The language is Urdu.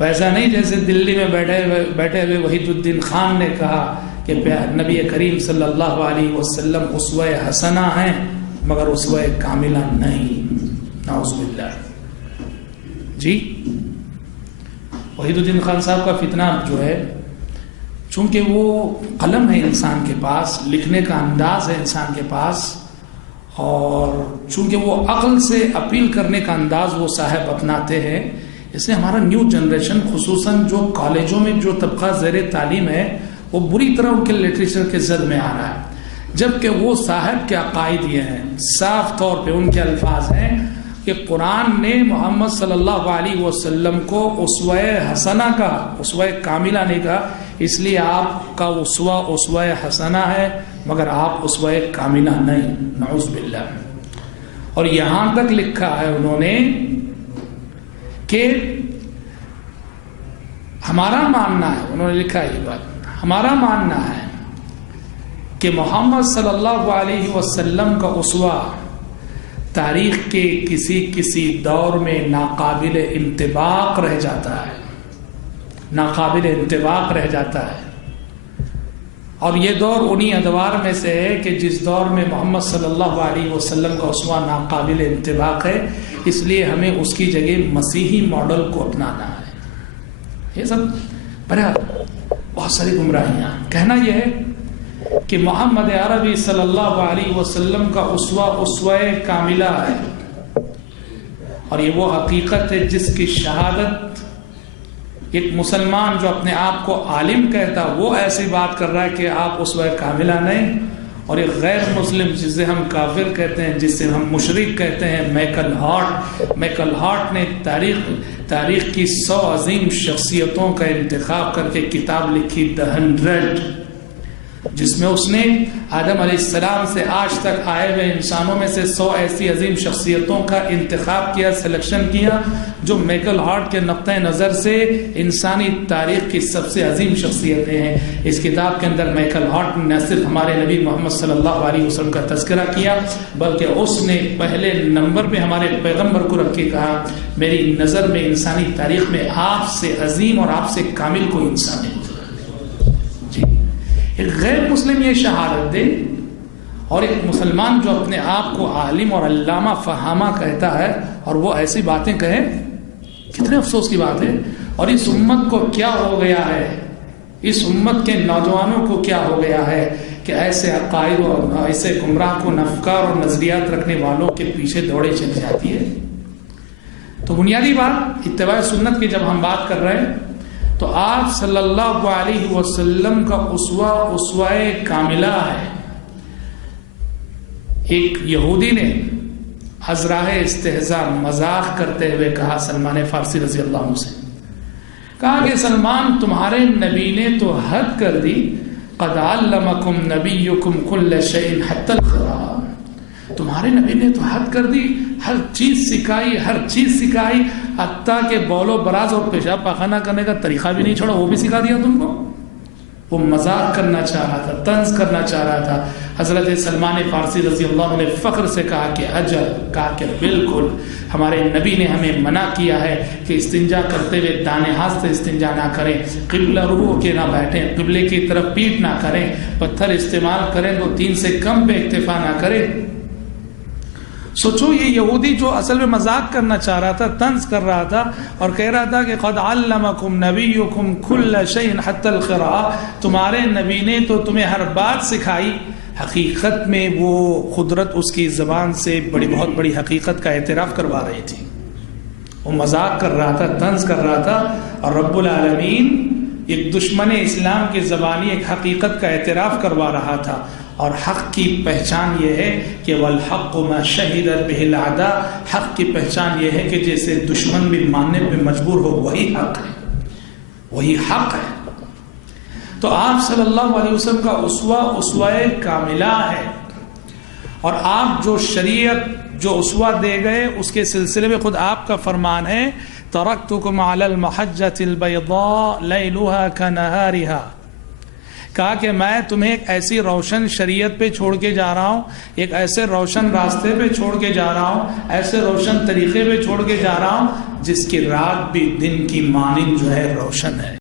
ویسا نہیں جیسے دلی میں بیٹھے ہوئے وحید الدین خان نے کہا کہ نبی کریم صلی اللہ علیہ وسلم اسوہ حسنہ ہیں مگر اسوہ کاملہ نہیں، نعوذ باللہ۔ جی وحید الدین خان صاحب کا فتنہ جو ہے، چونکہ وہ قلم ہے انسان کے پاس، لکھنے کا انداز ہے انسان کے پاس، اور چونکہ وہ عقل سے اپیل کرنے کا انداز وہ صاحب اپناتے ہیں، اس لیے ہمارا نیو جنریشن خصوصاً جو کالجوں میں جو طبقہ زیر تعلیم ہے وہ بری طرح ان کے لٹریچر کے زد میں آ رہا ہے، جبکہ وہ صاحب کے عقائد یہ ہیں، صاف طور پہ ان کے الفاظ ہیں کہ قرآن نے محمد صلی اللہ علیہ وسلم کو اسوہ حسنہ کا، اسوہ کاملہ نہیں کہا، اس لیے آپ کا اسوہ حسنہ ہے مگر آپ اسوہ کاملہ نہیں، نعوذ باللہ۔ اور یہاں تک لکھا ہے انہوں نے کہ ہمارا ماننا ہے، انہوں نے لکھا یہ بات، ہمارا ماننا ہے کہ محمد صلی اللہ علیہ وسلم کا اسوہ تاریخ کے کسی دور میں ناقابل انطباق رہ جاتا ہے، ناقابل انطباق رہ جاتا ہے، اور یہ دور انہی ادوار میں سے ہے کہ جس دور میں محمد صلی اللہ علیہ وسلم کا اسوہ ناقابل انطباق ہے، اس لیے ہمیں اس کی جگہ مسیحی ماڈل کو اپنانا ہے۔ یہ سب بہت ساری گمراہیاں، کہنا یہ ہے کہ محمد عربی صلی اللہ علیہ وسلم کا اسوہ کاملہ ہے، اور یہ وہ حقیقت ہے جس کی شہادت ایک مسلمان جو اپنے آپ کو عالم کہتا وہ ایسی بات کر رہا ہے کہ آپ اسوہ کاملہ نہیں، اور ایک غیر مسلم جسے ہم کافر کہتے ہیں، جسے ہم مشرک کہتے ہیں، مائیکل ہارٹ نے تاریخ کی 100 عظیم شخصیتوں کا انتخاب کر کے کتاب لکھی دی 100، جس میں اس نے آدم علیہ السلام سے آج تک آئے ہوئے انسانوں میں سے 100 ایسی عظیم شخصیتوں کا انتخاب کیا، سلیکشن کیا، جو مائیکل ہارٹ کے نقطہ نظر سے انسانی تاریخ کی سب سے عظیم شخصیتیں ہیں۔ اس کتاب کے اندر مائیکل ہارٹ نے نہ صرف ہمارے نبی محمد صلی اللہ علیہ وسلم کا تذکرہ کیا، بلکہ اس نے پہلے نمبر پہ ہمارے پیغمبر کو رکھ کے کہا میری نظر میں انسانی تاریخ میں آپ سے عظیم اور آپ سے کامل کوئی انسان نہیں۔ ایک غیر مسلم یہ شہادت دے اور ایک مسلمان جو اپنے آپ کو عالم اور علامہ فہامہ کہتا ہے اور وہ ایسی باتیں کہے، کتنے افسوس کی بات ہے۔ اور اس امت کو کیا ہو گیا ہے، اس امت کے نوجوانوں کو کیا ہو گیا ہے کہ ایسے عقائد اور ایسے گمراہ کن افکار اور نظریات رکھنے والوں کے پیچھے دوڑے چلی جاتی ہے۔ تو بنیادی بات اتباع سنت کی جب ہم بات کر رہے ہیں تو آپ صلی اللہ علیہ وسلم کا اسوہ کاملہ ہے۔ ایک یہودی نے ازراہ استہزاء مذاق کرتے ہوئے کہا سلمان فارسی رضی اللہ عنہ سے، کہا کہ سلمان تمہارے نبی نے تو حد کر دی، قد علمکم نبیکم کل شیء حتی القراء، تمہارے نبی نے تو حد کر دی، ہر چیز سکھائی، حتیٰ کہ بول و براز اور پیشاب پاخانہ کرنے کا طریقہ بھی نہیں چھوڑا، وہ بھی سکھا دیا تم کو۔ وہ مذاق کرنا چاہ رہا تھا، طنز کرنا چاہ رہا تھا۔ حضرت سلمان فارسی رضی اللہ عنہ نے فخر سے کہا کہ اجل، کہا کہ بالکل ہمارے نبی نے ہمیں منع کیا ہے کہ استنجا کرتے ہوئے دانے ہاتھ سے استنجا نہ کریں، قبلہ رو ہو کے نہ بیٹھیں، قبلے کی طرف پیٹ نہ کریں، پتھر استعمال کریں تو 3 سے کم پہ اکتفا نہ کریں۔ سوچو یہ یہودی جو اصل میں مذاق کرنا چاہ رہا تھا، طنز کر رہا تھا اور کہہ رہا تھا کہ قد علمکم نبیکم کل شیء حتی القراء، تمہارے نبی نے تو تمہیں ہر بات سکھائی، حقیقت میں وہ قدرت اس کی زبان سے بہت بڑی حقیقت کا اعتراف کروا رہی تھی۔ وہ مذاق کر رہا تھا، طنز کر رہا تھا، اور رب العالمین ایک دشمن اسلام کی زبانی ایک حقیقت کا اعتراف کروا رہا تھا۔ اور حق کی پہچان یہ ہے کہ والحق ما شہدت بہ الاعداء، حق کی پہچان یہ ہے کہ جیسے دشمن بھی ماننے پہ مجبور ہو وہی حق ہے، وہی حق ہے۔ تو آپ صلی اللہ علیہ وسلم کا اسوہ کاملہ ہے، اور آپ جو شریعت جو اسوہ دے گئے اس کے سلسلے میں خود آپ کا فرمان ہے ترکتکم علی المحجۃ البیضاء لیلها کنہارها، کہا کہ میں تمہیں ایک ایسی روشن شریعت پہ چھوڑ کے جا رہا ہوں، ایک ایسے روشن راستے پہ چھوڑ کے جا رہا ہوں، ایسے روشن طریقے پہ چھوڑ کے جا رہا ہوں جس کی رات بھی دن کی مانند جو ہے روشن ہے۔